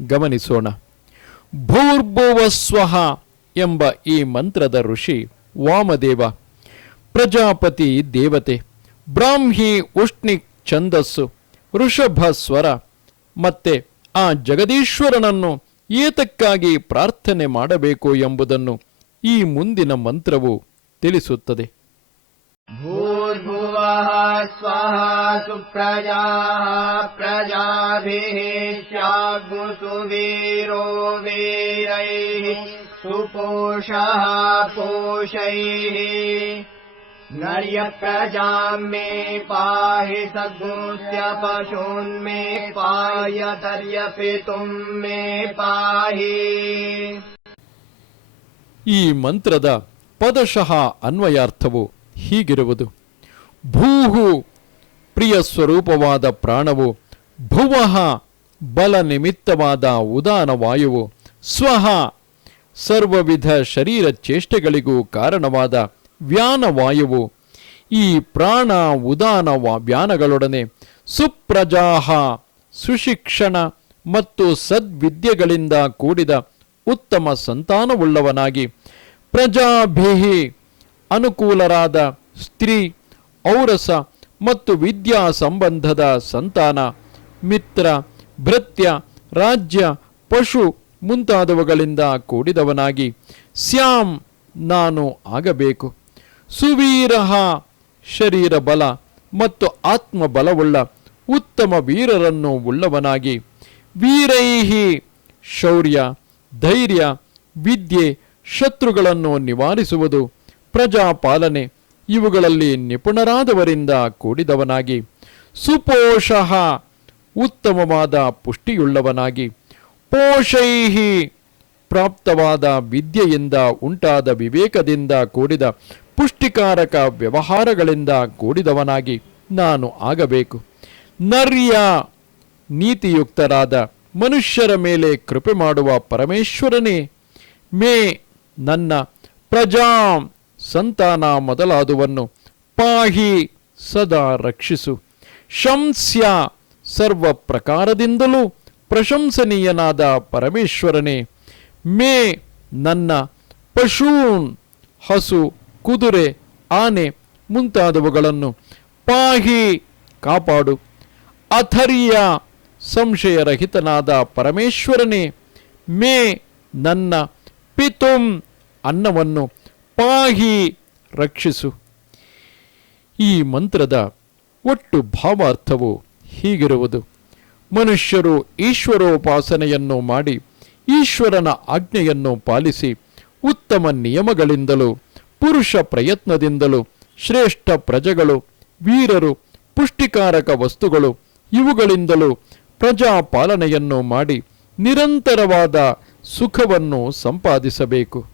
ಗಮನಿಸೋಣ. ಭೂರ್ಭುವಸ್ವಹ ಎಂಬ ಈ ಮಂತ್ರದ ಋಷಿ ವಾಮದೇವ, ಪ್ರಜಾಪತಿ ದೇವತೆ, ಬ್ರಾಹ್ಮಿ ಉಷ್ಣಿಕ್ ಛಂದಸ್ಸು, ಋಷಭ ಸ್ವರ, ಮತ್ತೆ ಆ ಜಗದೀಶ್ವರನನ್ನು ಏತಕ್ಕಾಗಿ ಪ್ರಾರ್ಥನೆ ಮಾಡಬೇಕು ಎಂಬುದನ್ನು ಈ ಮುಂದಿನ ಮಂತ್ರವು ತಿಳಿಸುತ್ತದೆ. भूर्भुवः स्वः सुप्रजाः प्रजाभिः स्याग्मुसुवीरो वीरैः सुपोषः पोषैः नर्यप्रजाम् मे पाहि सद्गुंस्य पशून्मे पायतर्यपितुम् मे पाहि ಈ ಮಂತ್ರದ ಪದಶಃ ಅನ್ವಯಾರ್ಥವು ಹೀಗಿರುವುದು ಭೂಹು ಪ್ರಿಯ ಸ್ವರೂಪವಾದ ಪ್ರಾಣವು, ಭುವಃ ಬಲ ನಿಮಿತ್ತವಾದ ಉದಾನ ವಾಯುವು ಸ್ವಹ ಸರ್ವವಿಧ ಶರೀರ ಚೇಷ್ಟೆಗಳಿಗೂ ಕಾರಣವಾದ ವ್ಯಾನವಾಯುವು. ಈ ಪ್ರಾಣ ಉದಾನ ವ್ಯಾನಗಳೊಡನೆ ಸುಪ್ರಜಾಹ, ಸುಶಿಕ್ಷಣ ಮತ್ತು ಸದ್ವಿದ್ಯೆಗಳಿಂದ ಕೂಡಿದ ಉತ್ತಮ ಸಂತಾನವುಳ್ಳವನಾಗಿ ಪ್ರಜಾಭಿಹಿ ಅನುಕೂಲರಾದ ಸ್ತ್ರೀ ಔರಸ ಮತ್ತು ವಿದ್ಯಾ ಸಂಬಂಧದ ಸಂತಾನ, ಮಿತ್ರ, ಭೃತ್ಯ, ರಾಜ್ಯ, ಪಶು ಮುಂತಾದವುಗಳಿಂದ ಕೂಡಿದವನಾಗಿ ಸ್ಯಾಂ ನಾನು ಆಗಬೇಕು. ಸುವೀರಹ ಶರೀರ ಬಲ ಮತ್ತು ಆತ್ಮಬಲವುಳ್ಳ ಉತ್ತಮ ವೀರರನ್ನು ಉಳ್ಳವನಾಗಿ ವೀರೈಹಿ ಶೌರ್ಯ, ಧೈರ್ಯ, ವಿದ್ಯೆ, ಶತ್ರುಗಳನ್ನು ನಿವಾರಿಸುವುದು ಪ್ರಜಾಪಾಲನೆ ಇವುಗಳಲ್ಲಿ ನಿಪುಣರಾದವರಿಂದ ಕೂಡಿದವನಾಗಿ, ಸುಪೋಷಃ ಉತ್ತಮವಾದ ಪುಷ್ಟಿಯುಳ್ಳವನಾಗಿ, ಪೋಷೈಹಿ ಪ್ರಾಪ್ತವಾದ ವಿದ್ಯೆಯಿಂದ ಉಂಟಾದ ವಿವೇಕದಿಂದ ಕೂಡಿದ ಪುಷ್ಟಿಕಾರಕ ವ್ಯವಹಾರಗಳಿಂದ ಕೂಡಿದವನಾಗಿ ನಾನು ಆಗಬೇಕು. ನರ್ಯ ನೀತಿಯುಕ್ತರಾದ ಮನುಷ್ಯರ ಮೇಲೆ ಕೃಪೆ ಮಾಡುವ ಪರಮೇಶ್ವರನೇ, ಮೇ ನನ್ನ ಪ್ರಜಾ ಸಂತಾನ ಮೊದಲಾದುವನ್ನು ಪಾಹಿ ಸದಾ ರಕ್ಷಿಸು. ಶಂಸ್ಯ ಸರ್ವ ಪ್ರಕಾರದಿಂದಲೂ ಪ್ರಶಂಸನೀಯನಾದ ಪರಮೇಶ್ವರನೇ, ಮೇ ನನ್ನ ಪಶೂನ್ ಹಸು ಕುದುರೆ ಆನೆ ಮುಂತಾದವುಗಳನ್ನು ಪಾಹಿ ಕಾಪಾಡು. ಅಥರ್ಯ ಸಂಶಯರಹಿತನಾದ ಪರಮೇಶ್ವರನೇ, ಮೇ ನನ್ನ ಪಿತುಂ ಅನ್ನವನ್ನು ಪಾಹಿ ರಕ್ಷಿಸು. ಈ ಮಂತ್ರದ ಒಟ್ಟು ಭಾವಾರ್ಥವು ಹೀಗಿರುವುದು. ಮನುಷ್ಯರು ಈಶ್ವರೋಪಾಸನೆಯನ್ನು ಮಾಡಿ ಈಶ್ವರನ ಆಜ್ಞೆಯನ್ನು ಪಾಲಿಸಿ ಉತ್ತಮ ನಿಯಮಗಳಿಂದಲೂ, ಪುರುಷ ಪ್ರಯತ್ನದಿಂದಲೂ, ಶ್ರೇಷ್ಠ ಪ್ರಜೆಗಳು, ವೀರರು, ಪುಷ್ಟಿಕಾರಕ ವಸ್ತುಗಳು, ಇವುಗಳಿಂದಲೂ ಪ್ರಜಾಪಾಲನೆಯನ್ನು ಮಾಡಿ ನಿರಂತರವಾದ ಸುಖವನ್ನು ಸಂಪಾದಿಸಬೇಕು.